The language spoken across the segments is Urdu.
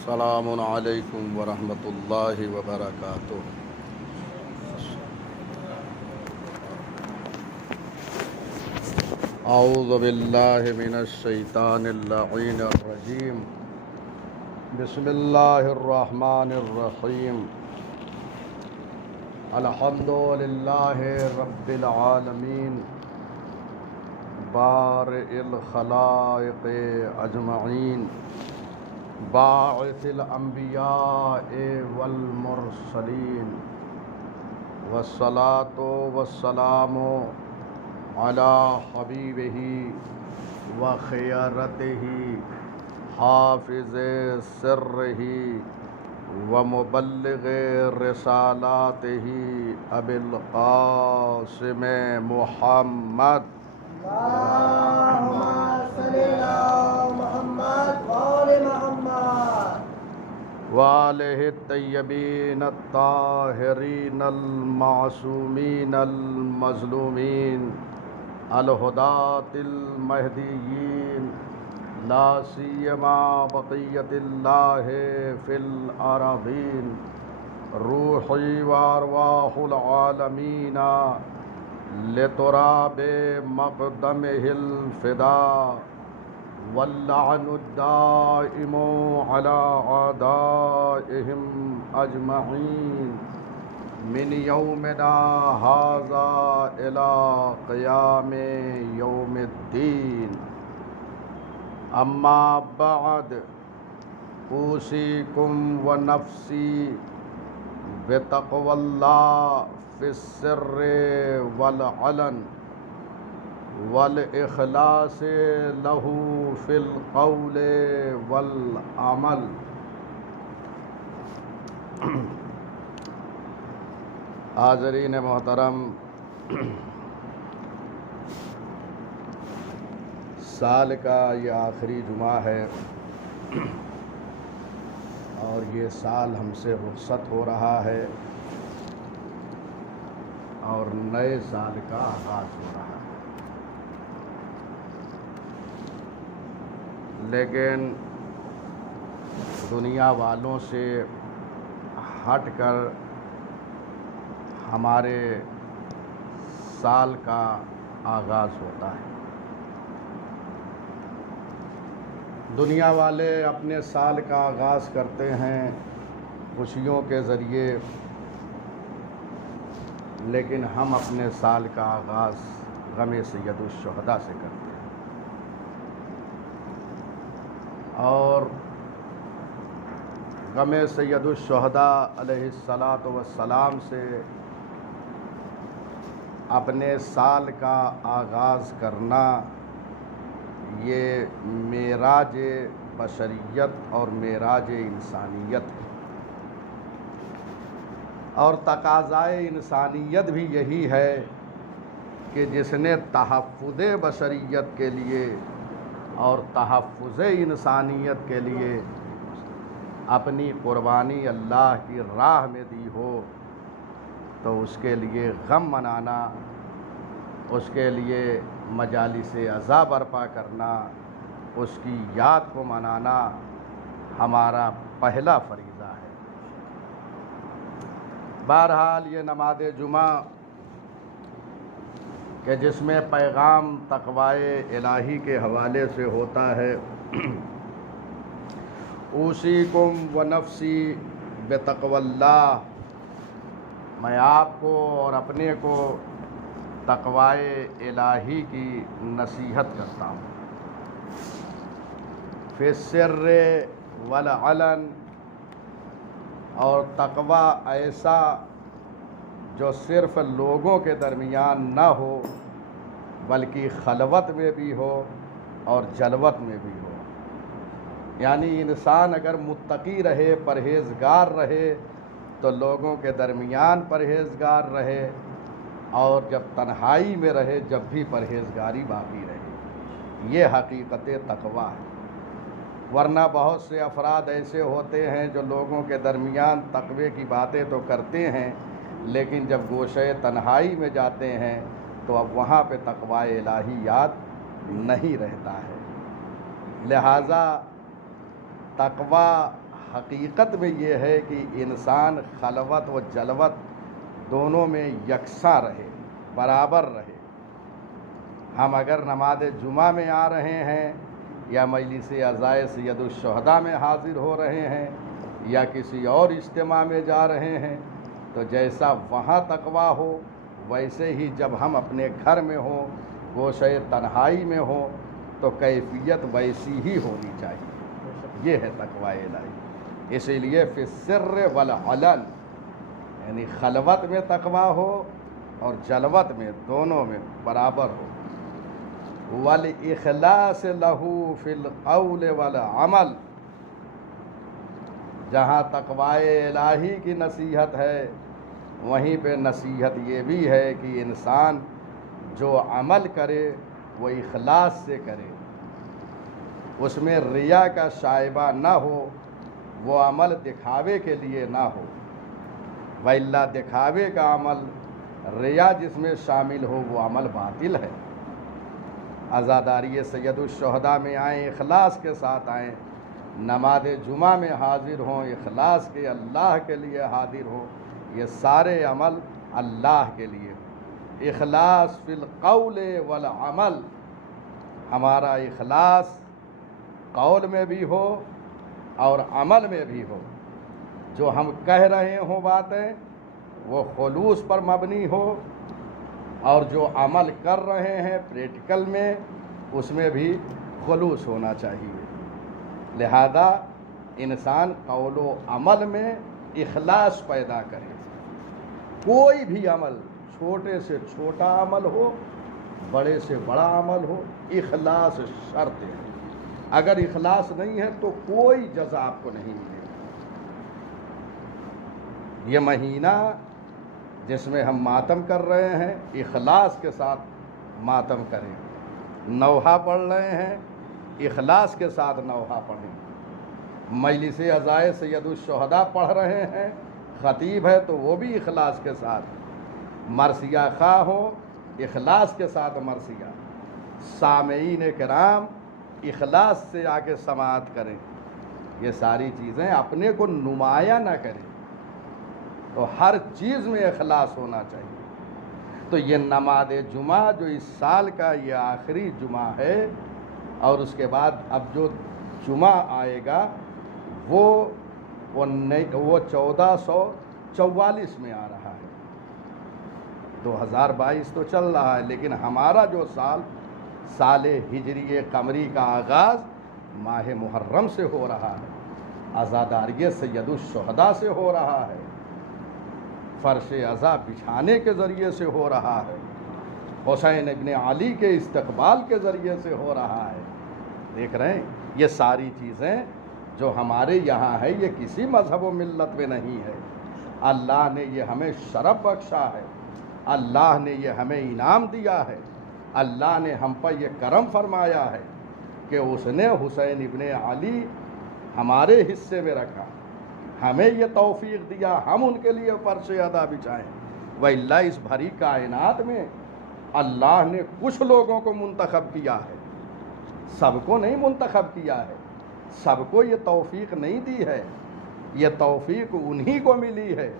السلام علیکم ورحمۃ اللہ وبرکاتہ۔ اعوذ باللہ من الشیطان اللعین الرجیم، بسم اللہ الرحمن الرحیم۔ الحمد للہ رب العالمین، بارئ الخلائق اجمعین، باعث الانبیاء والمرسلین، والصلاة والسلام علی حبیبہ وخیرتہ حافظ سرہ ومبلغ رسالاتہ ابی القاسم محمد اللہم صلی علی محمد وآل محمد وآلہ الطیبین الطاہرین المعصومین المظلومین الہداۃ المہدیین، لا سیما بقیت اللہ فی الارضین، روحی وارواح العالمین لتراب مقدمہ الفدا، واللعن الدائم علی اعدائہم اجمعین من یومنا ھذا الی قیام یوم الدین۔ اما بعد، اوصیکم ونفسی بتقوی اللہ فی السر والعلن والاخلاص لہ فی القول والعمل۔ حاضرین محترم، سال کا یہ آخری جمعہ ہے اور یہ سال ہم سے رخصت ہو رہا ہے اور نئے سال کا آغاز ہو رہا ہے، لیکن دنیا والوں سے ہٹ کر ہمارے سال کا آغاز ہوتا ہے۔ دنیا والے اپنے سال کا آغاز کرتے ہیں خوشیوں کے ذریعے، لیکن ہم اپنے سال کا آغاز غم سید الشہداء سے کرتے ہیں، اور غم سید الشہداء علیہ الصلاۃ والسلام سے اپنے سال کا آغاز کرنا یہ معراج بشریت اور معراج انسانیت ہے، اور تقاضائے انسانیت بھی یہی ہے کہ جس نے تحفظ بشریت کے لیے اور تحفظ انسانیت کے لیے اپنی قربانی اللہ کی راہ میں دی ہو، تو اس کے لیے غم منانا، اس کے لیے مجالس عزا برپا کرنا، اس کی یاد کو منانا ہمارا پہلا فریضہ ہے۔ بہرحال یہ نماز جمعہ کہ جس میں پیغام تقوی الہی کے حوالے سے ہوتا ہے، اوصیکم ونفسی بتقوی اللہ، میں آپ کو اور اپنے کو تقوی الہی کی نصیحت کرتا ہوں۔ فی السر والعلن، اور تقوی ایسا جو صرف لوگوں کے درمیان نہ ہو بلکہ خلوت میں بھی ہو اور جلوت میں بھی ہو۔ یعنی انسان اگر متقی رہے، پرہیزگار رہے، تو لوگوں کے درمیان پرہیزگار رہے، اور جب تنہائی میں رہے جب بھی پرہیزگاری باقی رہے۔ یہ حقیقت تقوی ہے۔ ورنہ بہت سے افراد ایسے ہوتے ہیں جو لوگوں کے درمیان تقوی کی باتیں تو کرتے ہیں، لیکن جب گوشے تنہائی میں جاتے ہیں تو اب وہاں پہ تقوی الہی یاد نہیں رہتا ہے۔ لہٰذا تقوی حقیقت میں یہ ہے کہ انسان خلوت و جلوت دونوں میں یکساں رہے، برابر رہے۔ ہم اگر نماز جمعہ میں آ رہے ہیں یا مجلس عزائے سید الشہداء میں حاضر ہو رہے ہیں یا کسی اور اجتماع میں جا رہے ہیں، تو جیسا وہاں تقویٰ ہو ویسے ہی جب ہم اپنے گھر میں ہوں، گوشۂ تنہائی میں ہوں، تو کیفیت ویسی ہی ہونی چاہیے۔ یہ ہے تقویٰ الہی۔ اسی لیے فی السر والعلن، یعنی خلوت میں تقویٰ ہو اور جلوت میں، دونوں میں برابر ہو۔ والاخلاص له فی القول والعمل، جہاں تقویٰ الہی کی نصیحت ہے وہیں پہ نصیحت یہ بھی ہے کہ انسان جو عمل کرے وہ اخلاص سے کرے، اس میں ریا کا شائبہ نہ ہو، وہ عمل دکھاوے کے لیے نہ ہو، وَإِلَّا دکھاوے کا عمل، ریا جس میں شامل ہو وہ عمل باطل ہے۔ عزاداری سید الشہداء میں آئیں، اخلاص کے ساتھ آئیں، نماز جمعہ میں حاضر ہوں، اخلاص کے اللہ کے لیے حاضر ہوں، یہ سارے عمل اللہ کے لیے۔ اخلاص فی القول والعمل، ہمارا اخلاص قول میں بھی ہو اور عمل میں بھی ہو، جو ہم کہہ رہے ہوں باتیں وہ خلوص پر مبنی ہو، اور جو عمل کر رہے ہیں پریکٹیکل میں اس میں بھی خلوص ہونا چاہیے۔ لہذا انسان قول و عمل میں اخلاص پیدا کرے، کوئی بھی عمل، چھوٹے سے چھوٹا عمل ہو، بڑے سے بڑا عمل ہو، اخلاص شرط ہے۔ اگر اخلاص نہیں ہے تو کوئی جزا آپ کو نہیں ملے گا۔ یہ مہینہ جس میں ہم ماتم کر رہے ہیں، اخلاص کے ساتھ ماتم کریں۔ نوحہ پڑھ رہے ہیں، اخلاص کے ساتھ نوحہ پڑھیں۔ مجلس عزائے سید الشہداء پڑھ رہے ہیں، خطیب ہے تو وہ بھی اخلاص کے ساتھ، مرثیہ خواہ ہو اخلاص کے ساتھ مرثیہ، سامعین کرام اخلاص سے آ کے سماعت کریں۔ یہ ساری چیزیں اپنے کو نمایاں نہ کریں، تو ہر چیز میں اخلاص ہونا چاہیے۔ تو یہ نماز جمعہ جو اس سال کا یہ آخری جمعہ ہے، اور اس کے بعد اب جو جمعہ آئے گا وہ 1444 میں آ رہا ہے۔ 2022 تو چل رہا ہے، لیکن ہمارا جو سال ہجری قمری کا آغاز ماہ محرم سے ہو رہا ہے، عزاداری سید الشہداء سے ہو رہا ہے، فرش عزا بچھانے کے ذریعے سے ہو رہا ہے، حسین ابن علی کے استقبال کے ذریعے سے ہو رہا ہے۔ دیکھ رہے ہیں یہ ساری چیزیں جو ہمارے یہاں ہے، یہ کسی مذہب و ملت میں نہیں ہے۔ اللہ نے یہ ہمیں شرف بخشا ہے، اللہ نے یہ ہمیں انعام دیا ہے، اللہ نے ہم پر یہ کرم فرمایا ہے کہ اس نے حسین ابن علی ہمارے حصے میں رکھا، ہمیں یہ توفیق دیا ہم ان کے لیے فرش ادا بچھائیں۔ وَإِلَّا اس بھری کائنات میں اللہ نے کچھ لوگوں کو منتخب کیا ہے، سب کو نہیں منتخب کیا ہے، سب کو یہ توفیق نہیں دی ہے، یہ توفیق انہی کو ملی ہے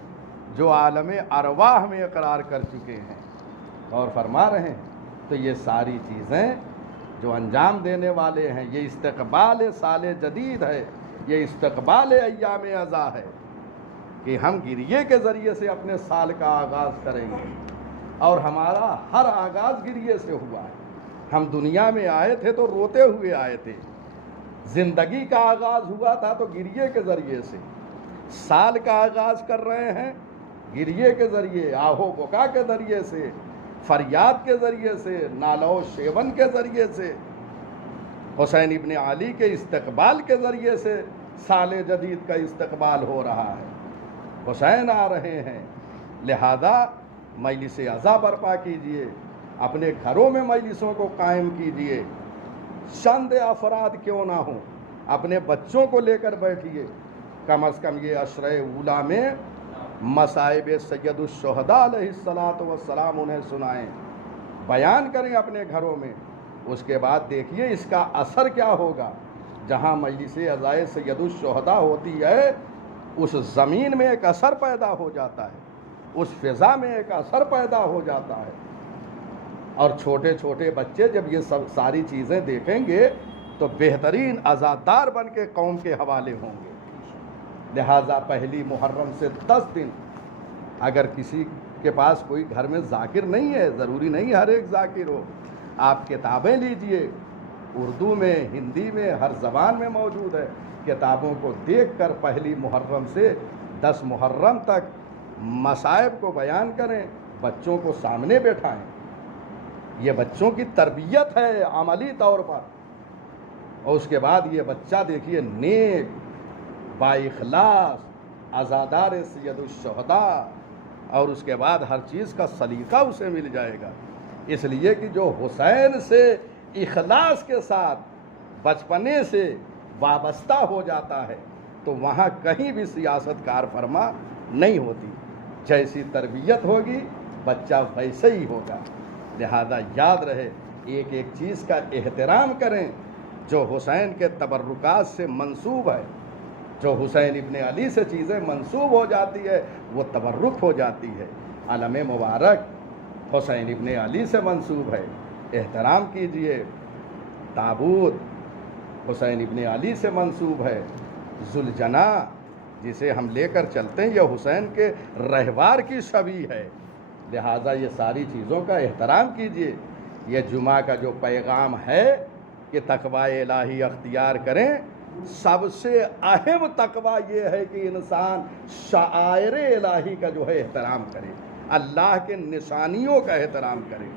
جو عالم ارواح میں اقرار کر چکے ہیں اور فرما رہے ہیں۔ تو یہ ساری چیزیں جو انجام دینے والے ہیں، یہ استقبال سال جدید ہے، یہ استقبال ایام عزا ہے کہ ہم گریے کے ذریعے سے اپنے سال کا آغاز کریں گے، اور ہمارا ہر آغاز گریے سے ہوا ہے۔ ہم دنیا میں آئے تھے تو روتے ہوئے آئے تھے، زندگی کا آغاز ہوا تھا تو گریے کے ذریعے سے، سال کا آغاز کر رہے ہیں گریے کے ذریعے، آہو بکا کے ذریعے سے، فریاد کے ذریعے سے، نالو شیون کے ذریعے سے، حسین ابن علی کے استقبال کے ذریعے سے سال جدید کا استقبال ہو رہا ہے۔ حسین آ رہے ہیں، لہذا مجلس عزا برپا کیجئے، اپنے گھروں میں مجلسوں کو قائم کیجئے، چند افراد کیوں نہ ہوں، اپنے بچوں کو لے کر بیٹھیے، کم از کم یہ عشرہ اولیٰ میں مصائب سید الشہداء علیہ السلام انہیں سنائیں، بیان کریں اپنے گھروں میں۔ اس کے بعد دیکھیے اس کا اثر کیا ہوگا جہاں مجلس عزائے سید الشہداء ہوتی ہے اس زمین میں ایک اثر پیدا ہو جاتا ہے، اس فضا میں ایک اثر پیدا ہو جاتا ہے، اور چھوٹے چھوٹے بچے جب یہ سب ساری چیزیں دیکھیں گے تو بہترین عزادار بن کے قوم کے حوالے ہوں گے۔ لہٰذا پہلی محرم سے 10 دن اگر کسی کے پاس کوئی گھر میں ذاکر نہیں ہے، ضروری نہیں ہر ایک ذاکر ہو، آپ کتابیں لیجئے، اردو میں، ہندی میں، ہر زبان میں موجود ہے، کتابوں کو دیکھ کر پہلی محرم سے 10 محرم تک مصائب کو بیان کریں، بچوں کو سامنے بیٹھائیں۔ یہ بچوں کی تربیت ہے عملی طور پر، اور اس کے بعد یہ بچہ دیکھیے نیک، با اخلاص، عزادار سید الشہداء، اور اس کے بعد ہر چیز کا سلیقہ اسے مل جائے گا، اس لیے کہ جو حسین سے اخلاص کے ساتھ بچپنے سے وابستہ ہو جاتا ہے تو وہاں کہیں بھی سیاست کار فرما نہیں ہوتی، جیسی تربیت ہوگی بچہ ویسے ہی ہوگا۔ لہذا یاد رہے، ایک ایک چیز کا احترام کریں جو حسین کے تبرکات سے منسوب ہے، جو حسین ابن علی سے چیزیں منسوب ہو جاتی ہے وہ تبرک ہو جاتی ہے۔ علم مبارک حسین ابن علی سے منسوب ہے، احترام کیجئے۔ تابوت حسین ابن علی سے منسوب ہے۔ ذوالجناح جسے ہم لے کر چلتے ہیں یہ حسین کے رہوار کی شبیہ ہے، لہٰذا یہ ساری چیزوں کا احترام کیجئے۔ یہ جمعہ کا جو پیغام ہے کہ تقوی الہی اختیار کریں، سب سے اہم تقوی یہ ہے کہ انسان شعائر الہی کا جو ہے احترام کرے، اللہ کے نشانیوں کا احترام کرے۔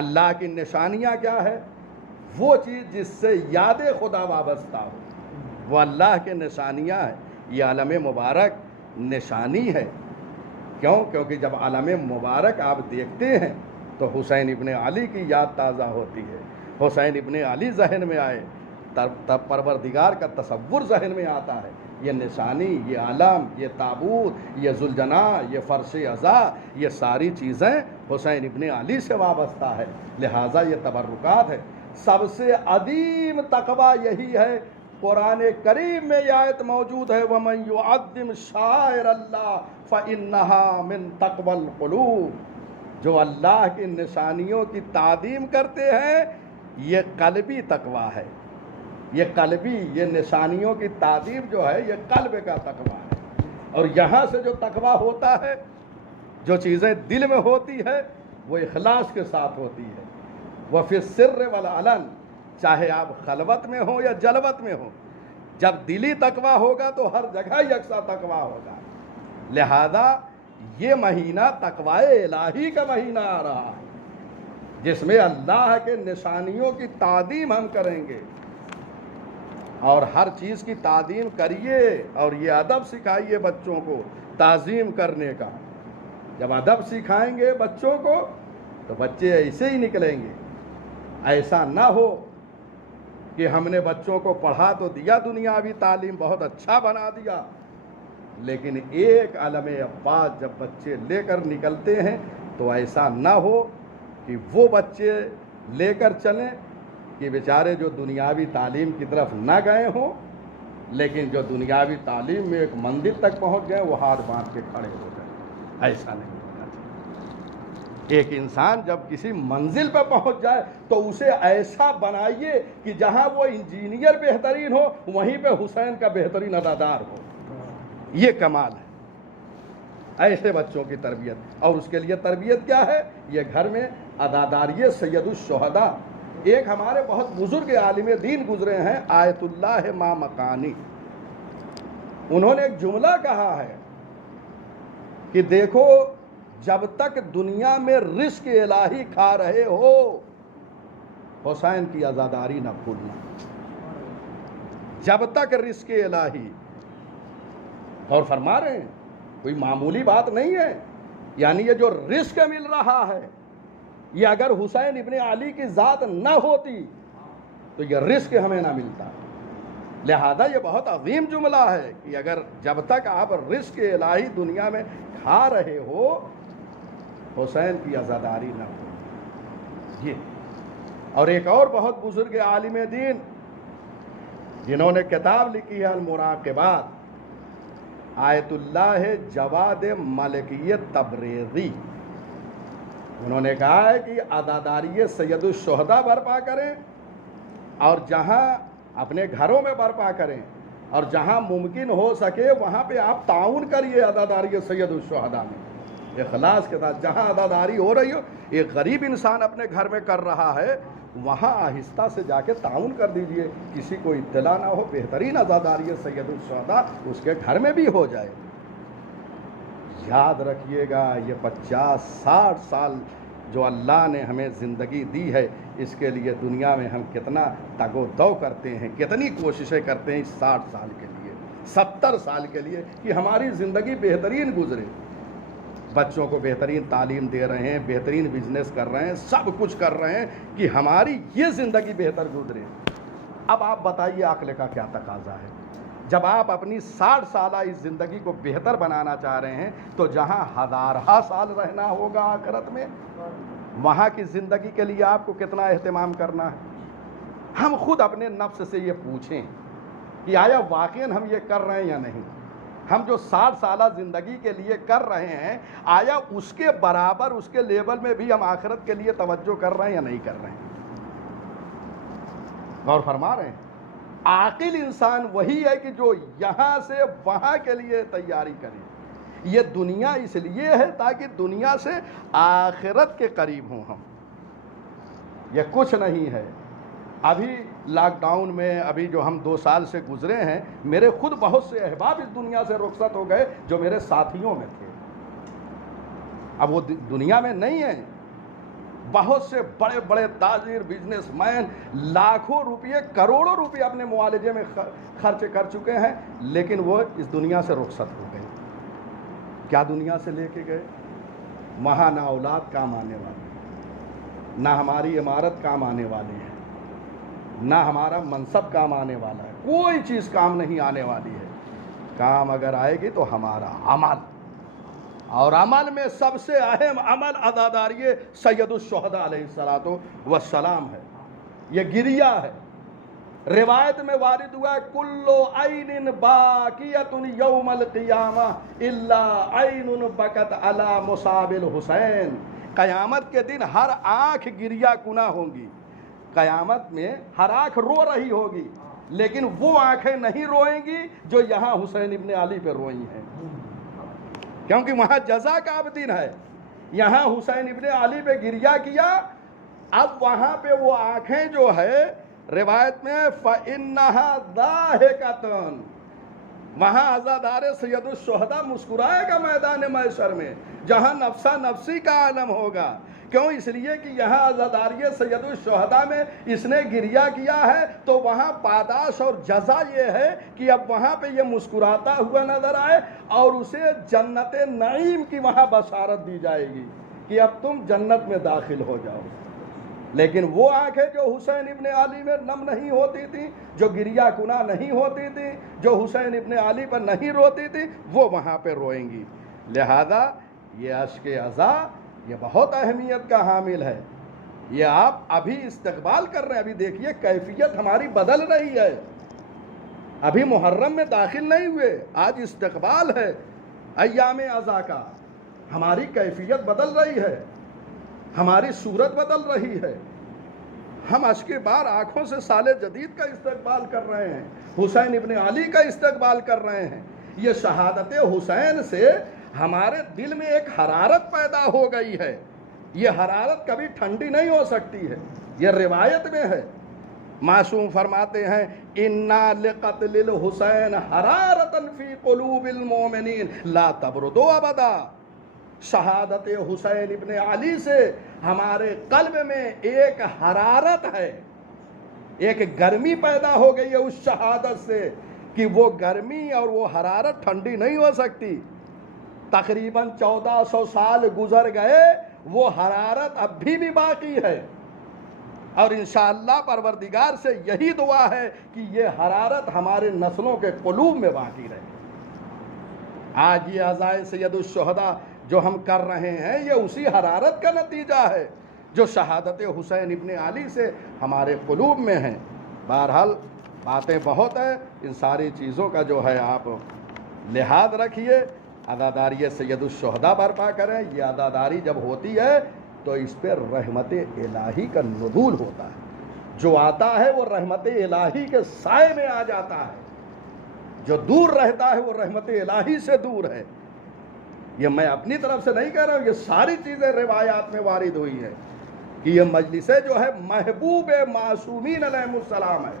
اللہ کی نشانیاں کیا ہے؟ وہ چیز جس سے یاد خدا وابستہ ہو، وہ اللہ کے نشانیاں ہیں۔ یہ علم مبارک نشانی ہے۔ کیوں؟ کیونکہ جب علم مبارک آپ دیکھتے ہیں تو حسین ابن علی کی یاد تازہ ہوتی ہے۔ حسین ابن علی ذہن میں آئے تب پروردگار کا تصور ذہن میں آتا ہے۔ یہ نشانی، یہ علم، یہ تابوت، یہ ذوالجناح، یہ فرش عزا، یہ ساری چیزیں حسین ابن علی سے وابستہ ہے، لہٰذا یہ تبرکات ہے۔ سب سے عظیم تقوی یہی ہے، قرآن کریم میں یہ آیت موجود ہے وَمَن يُعَظِّمْ شَعَائِرَ اللَّهِ فَإِنَّهَا مِن تَقْوَى الْقُلُوبِ، جو اللہ کی نشانیوں کی تعظیم کرتے ہیں یہ قلبی تقوی ہے۔ یہ قلبی، یہ نشانیوں کی تعظیم جو ہے یہ قلب کا تقوی ہے، اور یہاں سے جو تقوی ہوتا ہے، جو چیزیں دل میں ہوتی ہے وہ اخلاص کے ساتھ ہوتی ہے۔ وَفِي السِّرِّ وَالْعَلَنِ، چاہے آپ خلوت میں ہوں یا جلوت میں ہوں، جب دلی تقوی ہوگا تو ہر جگہ یکساں تقوی ہوگا۔ لہذا یہ مہینہ تقوی الہی کا مہینہ آ رہا ہے، جس میں اللہ کے نشانیوں کی تعظیم ہم کریں گے، اور ہر چیز کی تعظیم کریے، اور یہ ادب سکھائیے بچوں کو تعظیم کرنے کا۔ جب ادب سکھائیں گے بچوں کو تو بچے ایسے ہی نکلیں گے۔ ایسا نہ ہو کہ ہم نے بچوں کو پڑھا تو دیا، دنیاوی تعلیم بہت اچھا بنا دیا، لیکن ایک علم عباس جب بچے لے کر نکلتے ہیں تو ایسا نہ ہو کہ وہ بچے لے کر چلیں کہ بیچارے جو دنیاوی تعلیم کی طرف نہ گئے ہوں، لیکن جو دنیاوی تعلیم میں ایک منزل تک پہنچ گئے وہ ہاتھ باندھ کے کھڑے ہو جائیں۔ ایسا نہیں ہونا چاہیے۔ ایک انسان جب کسی منزل پہ پہنچ جائے تو اسے ایسا بنائیے کہ جہاں وہ انجینئر بہترین ہو وہیں پہ حسین کا بہترین ادادار ہو۔ یہ کمال ہے ایسے بچوں کی تربیت، اور اس کے لیے تربیت کیا ہے؟ یہ گھر میں اداداری سید الشہداء۔ ایک ہمارے بہت بزرگ عالم دین گزرے ہیں آیت اللہ ما مکانی، انہوں نے ایک جملہ کہا ہے کہ دیکھو جب تک دنیا میں رزق الہی کھا رہے ہو حسین کی عزاداری نہ بھولنا۔ جب تک رزق الہی، اور فرما رہے ہیں کوئی معمولی بات نہیں ہے، یعنی یہ جو رزق مل رہا ہے یہ اگر حسین ابن علی کی ذات نہ ہوتی تو یہ رزق ہمیں نہ ملتا۔ لہذا یہ بہت عظیم جملہ ہے کہ اگر جب تک آپ رزق الہی دنیا میں کھا رہے ہو حسین کی عزاداری نہ ہو۔ یہ اور ایک اور بہت بزرگ عالم دین جنہوں نے کتاب لکھی ہے المراقبات، آیت اللہ جواد ملکیت تبریزی، انہوں نے کہا ہے کہ عزاداری سید الشہداء برپا کریں، اور جہاں اپنے گھروں میں برپا کریں، اور جہاں ممکن ہو سکے وہاں پہ آپ تعاون کریے عزاداری سید الشہداء میں، اخلاص کے ساتھ۔ جہاں عزاداری ہو رہی ہو، ایک غریب انسان اپنے گھر میں کر رہا ہے، وہاں آہستہ سے جا کے تعاون کر دیجئے، کسی کو اطلاع نہ ہو، بہترین عزاداری سید الشہداء اس کے گھر میں بھی ہو جائے۔ یاد رکھیے گا، یہ 50-60 سال جو اللہ نے ہمیں زندگی دی ہے، اس کے لیے دنیا میں ہم کتنا تگ و دو کرتے ہیں، کتنی کوششیں کرتے ہیں اس 60 سال کے لیے، 70 سال کے لیے، کہ ہماری زندگی بہترین گزرے۔ بچوں کو بہترین تعلیم دے رہے ہیں، بہترین بزنس کر رہے ہیں، سب کچھ کر رہے ہیں کہ ہماری یہ زندگی بہتر گزرے۔ اب آپ بتائیے عقل کا کیا تقاضا ہے؟ جب آپ اپنی 60 سالہ اس زندگی کو بہتر بنانا چاہ رہے ہیں، تو جہاں ہزارہ سال رہنا ہوگا آخرت میں، وہاں کی زندگی کے لیے آپ کو کتنا اہتمام کرنا ہے۔ ہم خود اپنے نفس سے یہ پوچھیں کہ آیا واقعاً ہم یہ کر رہے ہیں یا نہیں؟ ہم جو 60 سالہ زندگی کے لیے کر رہے ہیں، آیا اس کے برابر، اس کے لیول میں بھی ہم آخرت کے لیے توجہ کر رہے ہیں یا نہیں کر رہے ہیں؟ غور فرما رہے ہیں؟ عاقل انسان وہی ہے کہ جو یہاں سے وہاں کے لیے تیاری کرے۔ یہ دنیا اس لیے ہے تاکہ دنیا سے آخرت کے قریب ہوں ہم، یہ کچھ نہیں ہے۔ ابھی لاک ڈاؤن میں ابھی جو ہم 2 سال سے گزرے ہیں، میرے خود بہت سے احباب اس دنیا سے رخصت ہو گئے جو میرے ساتھیوں میں تھے، اب وہ دنیا میں نہیں ہیں۔ بہت سے بڑے بڑے تاجر، بزنس مین لاکھوں روپئے، کروڑوں روپئے اپنے معالجے میں خرچ کر چکے ہیں، لیکن وہ اس دنیا سے رخصت ہو گئے۔ کیا دنیا سے لے کے گئے؟ وہاں نہ اولاد کام آنے والی، نہ ہماری عمارت کام آنے والی ہے، نہ ہمارا منصب کام آنے والا ہے، کوئی چیز کام نہیں آنے والی ہے۔ کام اگر آئے گی تو ہمارا عمل، اور عمل میں سب سے اہم عمل عزاداری سید الشہداء علیہ السلام ہے، یہ گریہ ہے۔ روایت میں وارد ہوا ہے کلو عین باقیۃ یوم القیامہ الا عین بکت علی مصاب الحسین، قیامت کے دن ہر آنکھ گریہ کنا ہوں گی، قیامت میں ہر آنکھ رو رہی ہوگی، لیکن وہ آنکھیں نہیں روئیں گی جو یہاں حسین ابن علی پہ روئی ہیں، کیونکہ وہاں جزا کا اب دن ہے۔ یہاں حسین ابن علی پہ گریہ کیا، اب وہاں پہ وہ آنکھیں جو ہے، روایت میں فَإِنَّهَا ضَاحِكَةٌ، وہاں عزادار سید الشہداء مسکرائے گا میدان محشر میں، جہاں نفسا نفسی کا عالم ہوگا۔ کیوں؟ اس لیے کہ یہاں عزاداری سید الشہداء میں اس نے گریہ کیا ہے، تو وہاں پاداش اور جزا یہ ہے کہ اب وہاں پہ یہ مسکراتا ہوا نظر آئے، اور اسے جنت نعیم کی وہاں بشارت دی جائے گی کہ اب تم جنت میں داخل ہو جاؤ۔ لیکن وہ آنکھیں جو حسین ابن علی میں نم نہیں ہوتی تھی، جو گریہ کنا نہیں ہوتی تھی، جو حسین ابن علی پر نہیں روتی تھی، وہ وہاں پہ روئیں گی۔ لہذا یہ اشک عزا یہ بہت اہمیت کا حامل ہے۔ یہ آپ ابھی استقبال کر رہے ہیں، ابھی دیکھیے کیفیت ہماری بدل رہی ہے، ابھی محرم میں داخل نہیں ہوئے، آج استقبال ہے ایام عزا کا، ہماری کیفیت بدل رہی ہے، ہماری صورت بدل رہی ہے۔ ہم اشک بار آنکھوں سے سال جدید کا استقبال کر رہے ہیں، حسین ابن علی کا استقبال کر رہے ہیں۔ یہ شہادت حسین سے ہمارے دل میں ایک حرارت پیدا ہو گئی ہے، یہ حرارت کبھی ٹھنڈی نہیں ہو سکتی ہے، یہ روایت میں ہے۔ معصوم فرماتے ہیں اِنَّا لِقَتْلِ الْحُسَيْنِ حَرَارَةً فِي قُلُوبِ الْمُؤْمِنِينَ لَا تَبْرُدُ أَبَدًا، شہادت حسین ابن علی سے ہمارے قلب میں ایک حرارت ہے، ایک گرمی پیدا ہو گئی ہے اس شہادت سے، کہ وہ گرمی اور وہ حرارت ٹھنڈی نہیں ہو سکتی۔ تقریباً 1400 سال گزر گئے، وہ حرارت اب بھی باقی ہے، اور انشاءاللہ پروردگار سے یہی دعا ہے کہ یہ حرارت ہمارے نسلوں کے قلوب میں باقی رہے۔ آج یہ عزائے سید الشہداء جو ہم کر رہے ہیں، یہ اسی حرارت کا نتیجہ ہے جو شہادت حسین ابن علی سے ہمارے قلوب میں ہے۔ بہرحال باتیں بہت ہیں، ان ساری چیزوں کا جو ہے آپ لحاظ رکھیے، عزاداری سید الشہداء برپا کریں۔ یہ عزاداری جب ہوتی ہے تو اس پہ رحمت الہی کا نزول ہوتا ہے، جو آتا ہے وہ رحمت الہی کے سائے میں آ جاتا ہے، جو دور رہتا ہے وہ رحمت الہی سے دور ہے۔ یہ میں اپنی طرف سے نہیں کہہ رہا ہوں، یہ ساری چیزیں روایات میں وارد ہوئی ہیں کہ یہ مجلسیں جو ہے محبوب معصومین علیہ السلام ہے،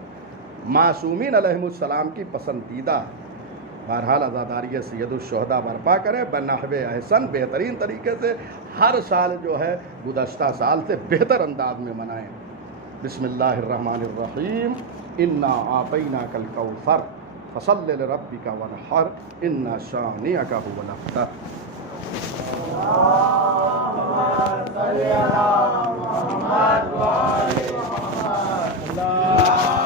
معصومین علیہ السلام کی پسندیدہ ہے۔ بہرحال عزاداری سید الشہداء برپا کریں بنحو احسن، بہترین طریقے سے، ہر سال جو ہے گزشتہ سال سے بہتر انداز میں منائیں۔ بسم اللہ الرحمن الرحیم، انا اعطیناک الکوثر فصل لربک وانحر ان شانئک هو الابتر۔ اللهم صل على محمد وآل محمد۔